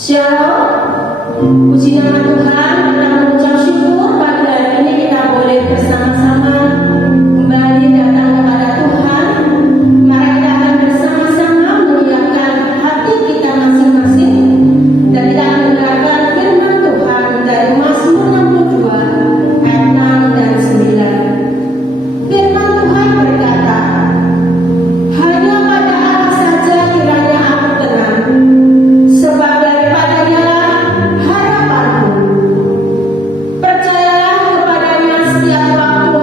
Shalom, puji nama Tuhan. Kita mengucap syukur pagi hari ini kita boleh bersama-sama kembali datang kepada Tuhan. Mari kita akan bersama-sama menyiapkan hati kita masing-masing dan kita akan mendengarkan firman Tuhan dari Mazmur 62 ayat 6 dan 9. Firman Tuhan berkata, hanya pada Allah saja kiranya aku tenang, sebab daripadanya harapanku. Percayalah kepadanya setiap waktu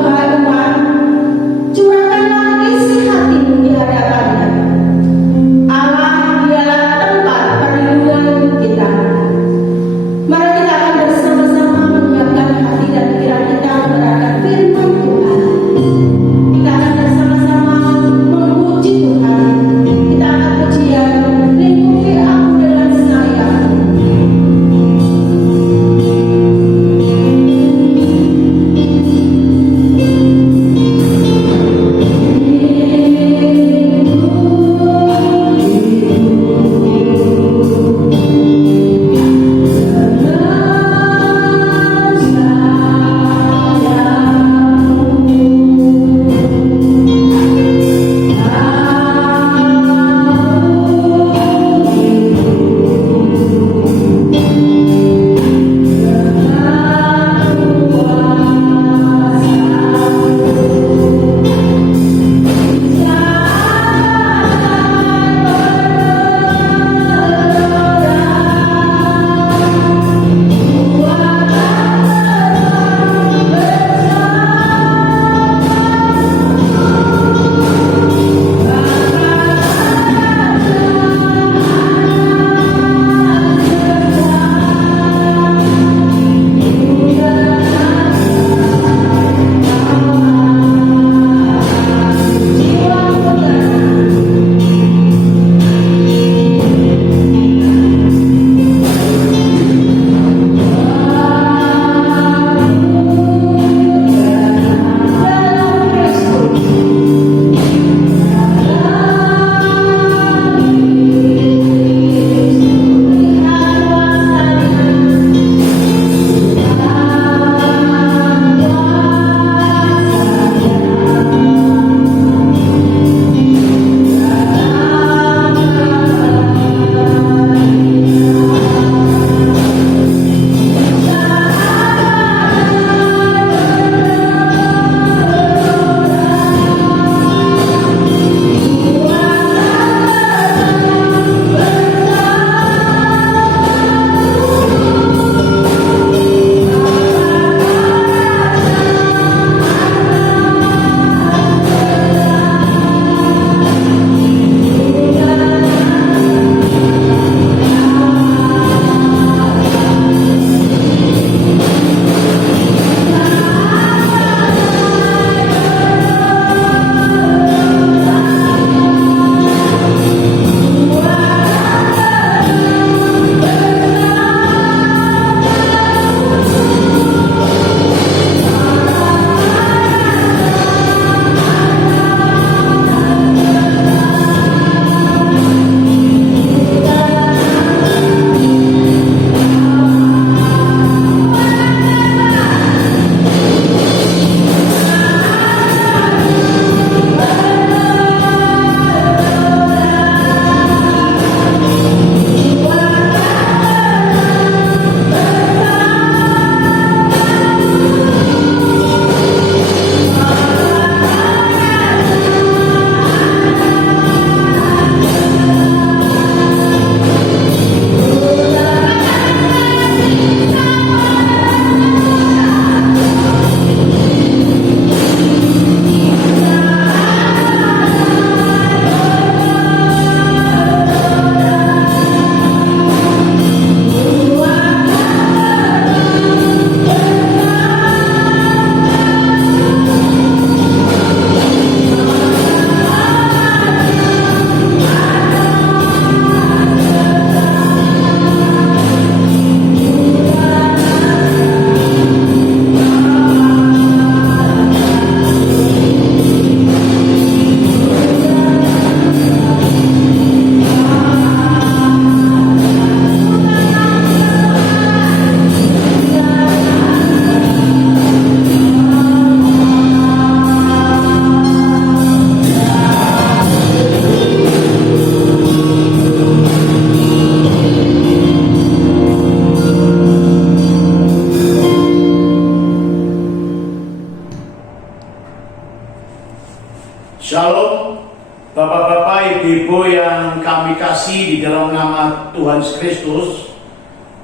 Shalom, Bapak-bapak, Ibu-ibu yang kami kasih di dalam nama Tuhan Yesus Kristus.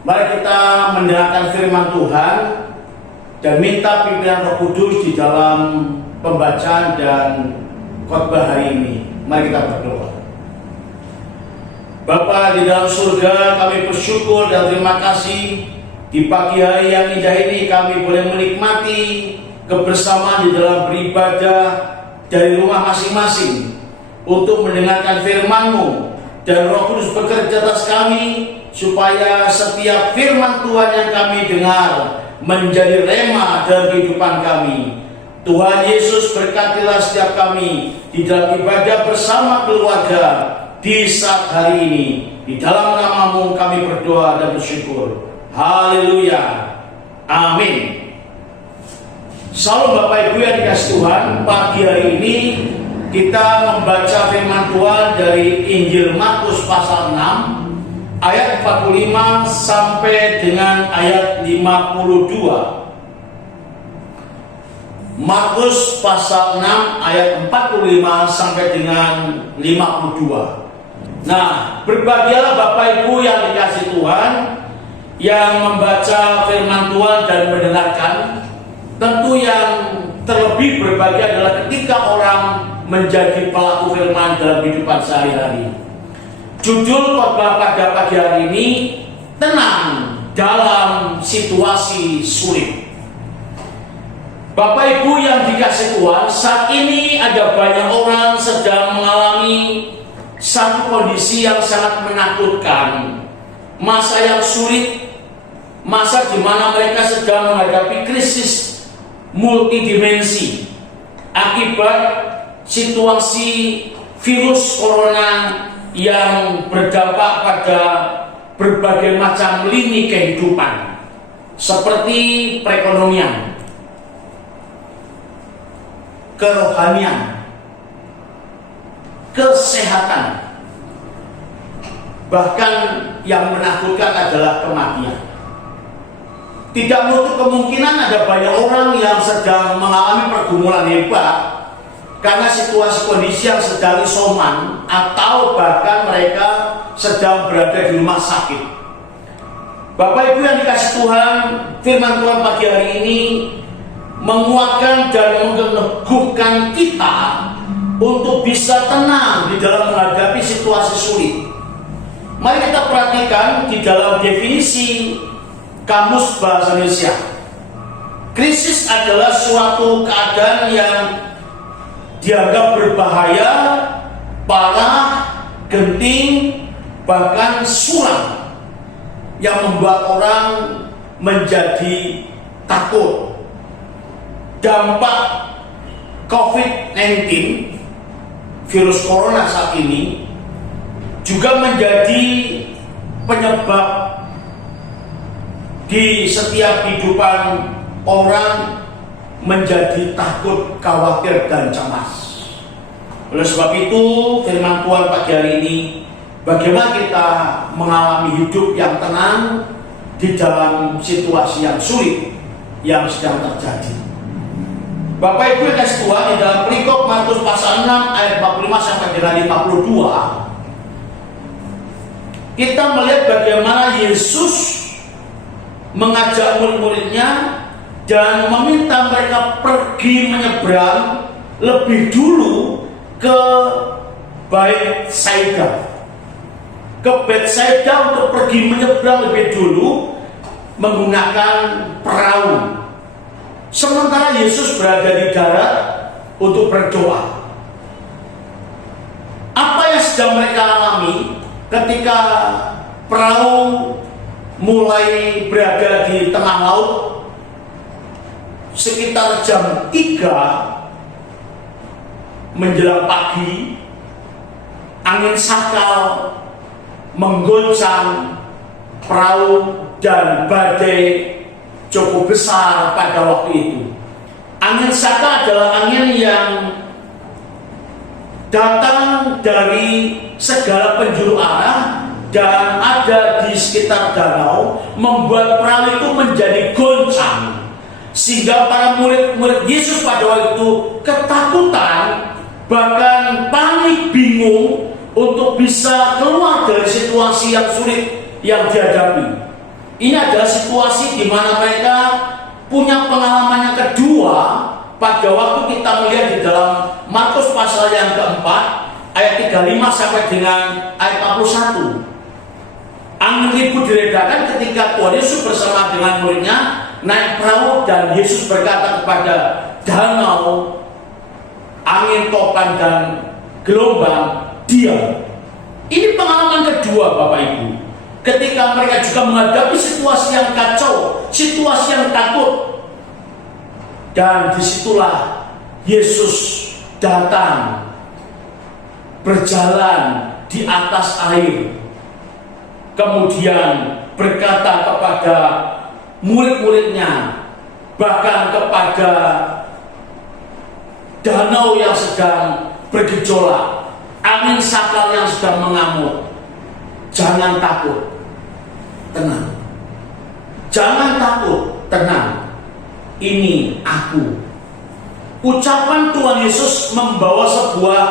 Mari kita mendengarkan firman Tuhan dan minta pimpinan Roh Kudus di dalam pembacaan dan khotbah hari ini. Mari kita berdoa. Bapa di dalam surga, kami bersyukur dan terima kasih di pagi hari yang indah ini kami boleh menikmati kebersamaan di dalam beribadah dari rumah masing-masing untuk mendengarkan firman-Mu, dan Roh Kudus bekerja atas kami supaya setiap firman Tuhan yang kami dengar menjadi rema dalam kehidupan kami. Tuhan Yesus, berkatilah setiap kami di dalam ibadah bersama keluarga di saat hari ini. Di dalam nama-Mu kami berdoa dan bersyukur. Haleluya. Amin. Salam Bapak Ibu yang dikasih Tuhan, pagi hari ini kita membaca firman Tuhan dari Injil Markus pasal 6 ayat 45 sampai dengan ayat 52. Markus pasal 6 ayat 45 sampai dengan 52. Nah, berbahagialah Bapak Ibu yang dikasih Tuhan yang membaca firman Tuhan dan mendengarkan. Tentu yang terlebih berbahagia adalah ketika orang menjadi pelaku firman dalam kehidupan sehari-hari. Judul khotbah pada pagi hari ini, tenang dalam situasi sulit. Bapak Ibu yang dikasih Tuhan, saat ini ada banyak orang sedang mengalami satu kondisi yang sangat menakutkan. Masa yang sulit, masa di mana mereka sedang menghadapi krisis multidimensi akibat situasi virus corona yang berdampak pada berbagai macam lini kehidupan seperti perekonomian, kerohanian, kesehatan, bahkan yang menakutkan adalah kematian. Tidak menutup kemungkinan ada banyak orang yang sedang mengalami pergumulan hebat karena situasi kondisi yang sedang isoman atau bahkan mereka sedang berada di rumah sakit. Bapak Ibu yang dikasih Tuhan, firman Tuhan pagi hari ini menguatkan dan meneguhkan kita untuk bisa tenang di dalam menghadapi situasi sulit. Mari kita perhatikan di dalam definisi Kamus Bahasa Indonesia. Krisis adalah suatu keadaan yang dianggap berbahaya, parah, genting, bahkan suram, yang membuat orang menjadi takut. Dampak COVID-19, virus corona saat ini, juga menjadi penyebab di setiap kehidupan orang menjadi takut, khawatir, dan cemas. Oleh sebab itu, firman Tuhan pagi hari ini, bagaimana kita mengalami hidup yang tenang di dalam situasi yang sulit yang sedang terjadi. Bapak Ibu yang kasih Tuhan, di dalam perikop Markus pasal 6 ayat 45 sampai dengan 52, kita melihat bagaimana Yesus mengajak murid-muridnya dan meminta mereka pergi menyeberang lebih dulu ke Betsaida. Ke Betsaida untuk pergi menyeberang lebih dulu menggunakan perahu. Sementara Yesus berada di darat untuk berdoa. Apa yang sedang mereka alami ketika perahu mulai berada di tengah laut sekitar jam 3 menjelang pagi, angin sakal menggoncang perahu dan badai cukup besar pada waktu itu. Angin sakal adalah angin yang datang dari segala penjuru arah dan ada di sekitar danau, membuat perahu itu menjadi goncang, sehingga para murid-murid Yesus pada waktu itu ketakutan bahkan panik, bingung untuk bisa keluar dari situasi yang sulit yang dihadapi. Ini adalah situasi di mana mereka punya pengalaman yang kedua pada waktu kita melihat di dalam Markus pasal yang keempat ayat 35 sampai dengan ayat 41. Angin ribut diredakan ketika Tuhan Yesus bersama dengan muridnya naik perahu, dan Yesus berkata kepada danau, angin, topan, dan gelombang, diam. Ini pengalaman kedua Bapak Ibu, ketika mereka juga menghadapi situasi yang kacau, situasi yang takut. Dan disitulah Yesus datang berjalan di atas air, kemudian berkata kepada murid-muridnya, bahkan kepada danau yang sedang bergejolak, angin sakal yang sedang mengamuk, jangan takut, tenang. Jangan takut, tenang. Ini aku. Ucapan Tuhan Yesus membawa sebuah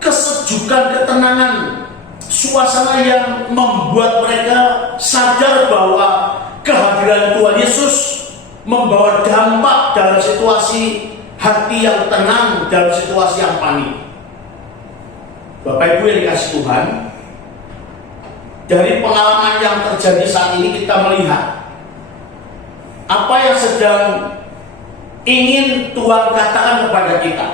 kesejukan, ketenangan, suasana yang membuat mereka sadar bahwa kehadiran Tuhan Yesus membawa dampak dalam situasi hati yang tenang, dalam situasi yang panik. Bapak Ibu yang dikasih Tuhan, dari pengalaman yang terjadi saat ini kita melihat apa yang sedang ingin Tuhan katakan kepada kita,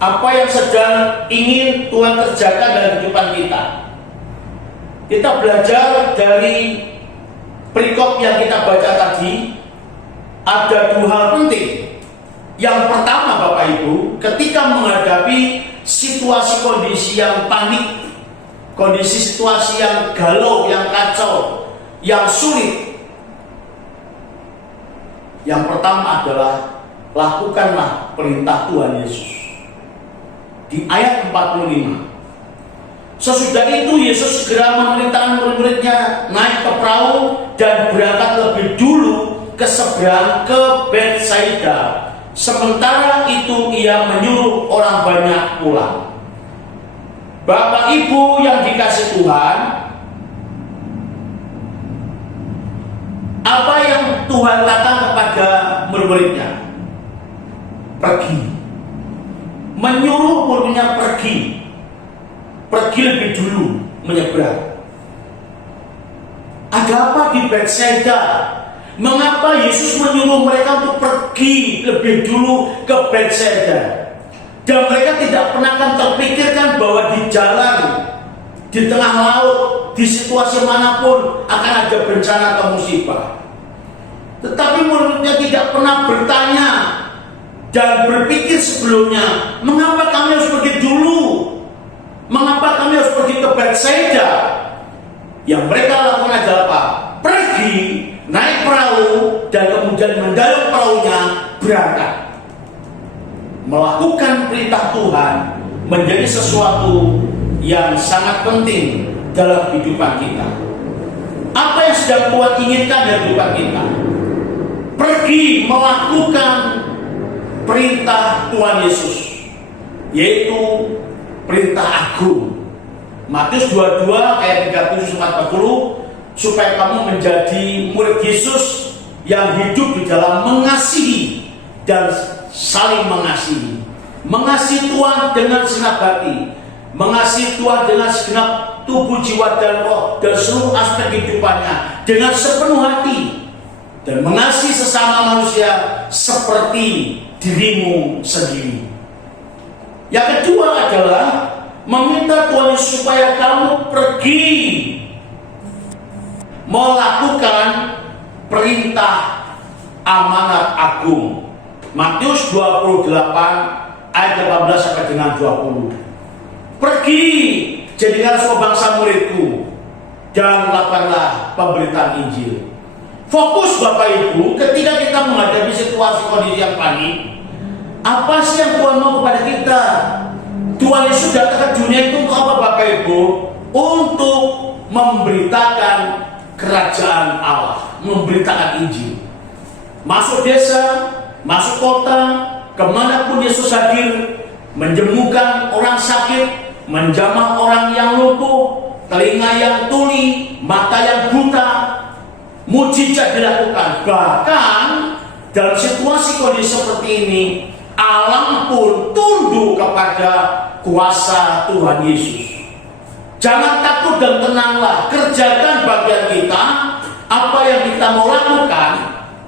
apa yang sedang ingin Tuhan kerjakan dalam kehidupan kita. Kita belajar dari perikop yang kita baca tadi, ada dua hal penting. Yang pertama Bapak Ibu, ketika menghadapi situasi kondisi yang panik, kondisi situasi yang galau, yang kacau, yang sulit, yang pertama adalah lakukanlah perintah Tuhan Yesus. Di ayat 45, sesudah itu Yesus segera memerintahkan murid-muridnya naik ke perahu dan berangkat lebih dulu ke seberang, ke Betsaida. Sementara itu ia menyuruh orang banyak pulang. Bapak Ibu yang dikasih Tuhan, apa yang Tuhan katakan kepada murid-muridnya? Pergi. Menyuruh muridnya pergi. Pergi lebih dulu menyeberang. Ada apa di Betsaida? Mengapa Yesus menyuruh mereka untuk pergi lebih dulu ke Betsaida? Dan mereka tidak pernah akan terpikirkan bahwa di jalan, di tengah laut, di situasi manapun akan ada bencana atau musibah. Tetapi muridnya tidak pernah bertanya dan berpikir sebelumnya, mengapa kami harus pergi dulu? Mengapa kami harus pergi ke Betsaida? Yang mereka lakukan adalah apa? Pergi, naik perahu, dan kemudian mendayung perahunya berangkat. Melakukan perintah Tuhan menjadi sesuatu yang sangat penting dalam kehidupan kita. Apa yang sedang Tuhan inginkan dalam kehidupan kita? Pergi melakukan perintah Tuhan Yesus, yaitu perintah agung. Matius 22 ayat 37-40, supaya kamu menjadi murid Yesus yang hidup di dalam mengasihi dan saling mengasihi. Mengasihi Tuhan dengan segenap hati, mengasihi Tuhan dengan segenap tubuh, jiwa, dan roh, dan seluruh aspek kehidupannya dengan sepenuh hati, dan mengasihi sesama manusia seperti dirimu sendiri. Yang kedua adalah meminta Tuhan Yesus supaya kamu pergi melakukan perintah amanat agung. Matius 28 ayat 18 sampai dengan 20. Pergi, jadilah semua bangsa muridku, dan lakukanlah pemberitaan Injil. Fokus Bapak Ibu, ketika kita menghadapi situasi kondisi yang panik, apa sih yang Tuhan mau kepada kita? Tuhan Yesus datang ke dunia itu untuk apa Bapak Ibu? Untuk memberitakan kerajaan Allah, memberitakan Injil. Masuk desa, masuk kota, kemanapun Yesus hadir, menyembuhkan orang sakit, menjamah orang yang lumpuh, telinga yang tuli, mata yang buta. Mujizat dilakukan. Bahkan dalam situasi kondisi seperti ini, alam pun tunduk kepada kuasa Tuhan Yesus. Jangan takut dan tenanglah, kerjakan bagian kita, apa yang kita mau lakukan,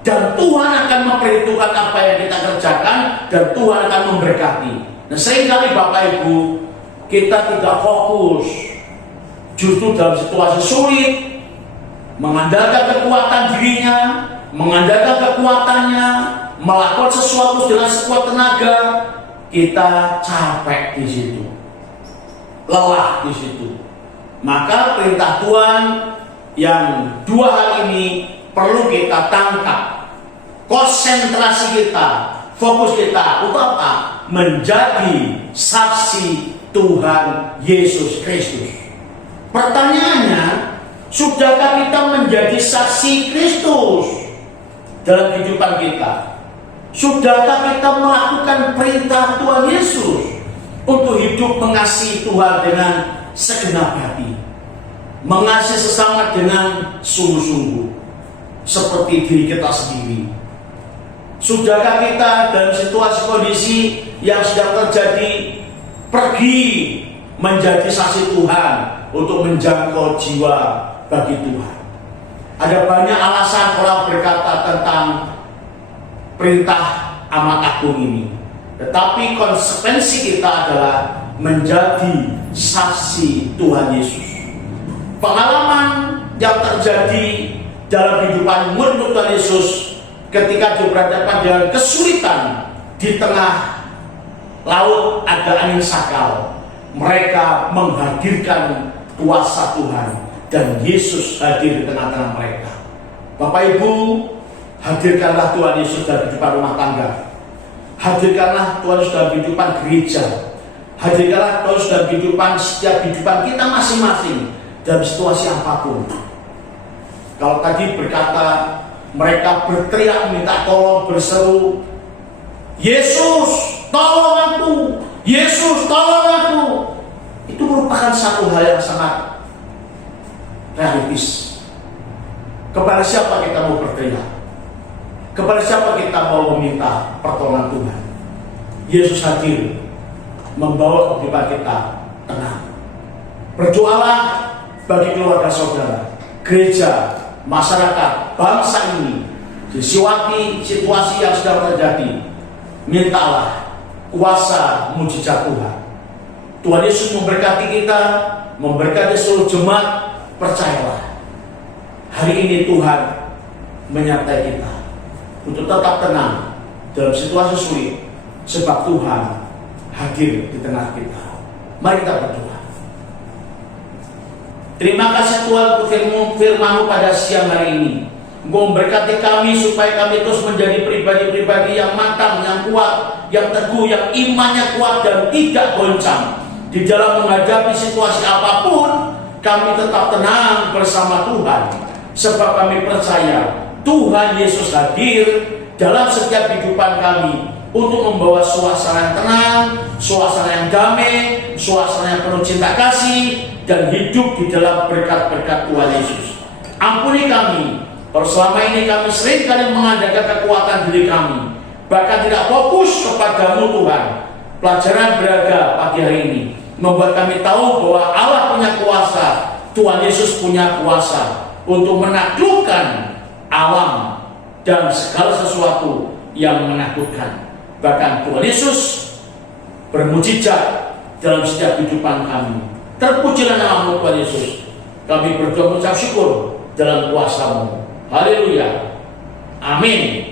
dan Tuhan akan memperhitungkan apa yang kita kerjakan, dan Tuhan akan memberkati. Nah, seringkali Bapak Ibu, kita tidak fokus, justru dalam situasi sulit, mengandalkan kekuatan dirinya, mengandalkan kekuatannya, melakukan sesuatu dengan sekuat tenaga, kita capek di situ, lelah di situ. Maka perintah Tuhan yang dua hal ini perlu kita tangkap. Konsentrasi kita, fokus kita untuk apa? Menjadi saksi Tuhan Yesus Kristus. Pertanyaannya, sudahkah kita menjadi saksi Kristus dalam kehidupan kita? Sudahkah kita melakukan perintah Tuhan Yesus untuk hidup mengasihi Tuhan dengan segenap hati, mengasihi sesama dengan sungguh-sungguh seperti diri kita sendiri? Sudahkah kita dalam situasi kondisi yang sedang terjadi pergi menjadi saksi Tuhan untuk menjangkau jiwa bagi Tuhan? Ada banyak alasan orang berkata tentang perintah amat agung ini, tetapi konsekuensi kita adalah menjadi saksi Tuhan Yesus. Pengalaman yang terjadi dalam kehidupan murid Tuhan Yesus ketika dia berhadapan dengan kesulitan di tengah laut ada angin sakal, mereka menghadirkan kuasa Tuhan dan Yesus hadir di tengah-tengah mereka. Bapak Ibu, hadirkanlah Tuhan Yesus dalam kehidupan rumah tangga. Hadirkanlah Tuhan Yesus dalam kehidupan gereja. Hadirkanlah Tuhan Yesus dalam kehidupan setiap kehidupan kita masing-masing dalam situasi apapun. Kalau tadi berkata mereka berteriak minta tolong, berseru, Yesus tolong aku, Yesus tolong aku. Itu merupakan satu hal yang sangat realistis. Kepada siapa kita mau berteriak? Kepada siapa kita mau meminta pertolongan Tuhan? Yesus hadir membawa kehidupan kita tenang. Berdoalah bagi keluarga saudara, gereja, masyarakat, bangsa ini, disiwati situasi yang sedang terjadi. Mintalah kuasa mujizat Tuhan. Tuhan Yesus memberkati kita, memberkati seluruh jemaat. Percayalah, hari ini Tuhan menyertai kita untuk tetap tenang dalam situasi sulit, sebab Tuhan hadir di tengah kita. Mari kita berdoa. Terima kasih Tuhan untuk firman-Mu pada siang hari ini. Engkau memberkati kami supaya kami terus menjadi pribadi-pribadi yang matang, yang kuat, yang teguh, yang imannya kuat dan tidak goncang. Di dalam menghadapi situasi apapun, kami tetap tenang bersama Tuhan. Sebab kami percaya Tuhan Yesus hadir dalam setiap kehidupan kami untuk membawa suasana yang tenang, suasana yang damai, suasana yang penuh cinta kasih, dan hidup di dalam berkat-berkat Tuhan Yesus. Ampuni kami, kalau selama ini kami seringkali mengandalkan kekuatan diri kami, bahkan tidak fokus kepadamu Tuhan. Pelajaran berharga pagi hari ini membuat kami tahu bahwa Allah punya kuasa, Tuhan Yesus punya kuasa untuk menaklukkan alam dan segala sesuatu yang menakutkan. Bahkan Tuhan Yesus bermujizat dalam setiap kehidupan kami. Terpujilah nama-Mu Tuhan Yesus. Kami berdoa mengucap syukur dalam kuasa-Mu. Haleluya. Amin.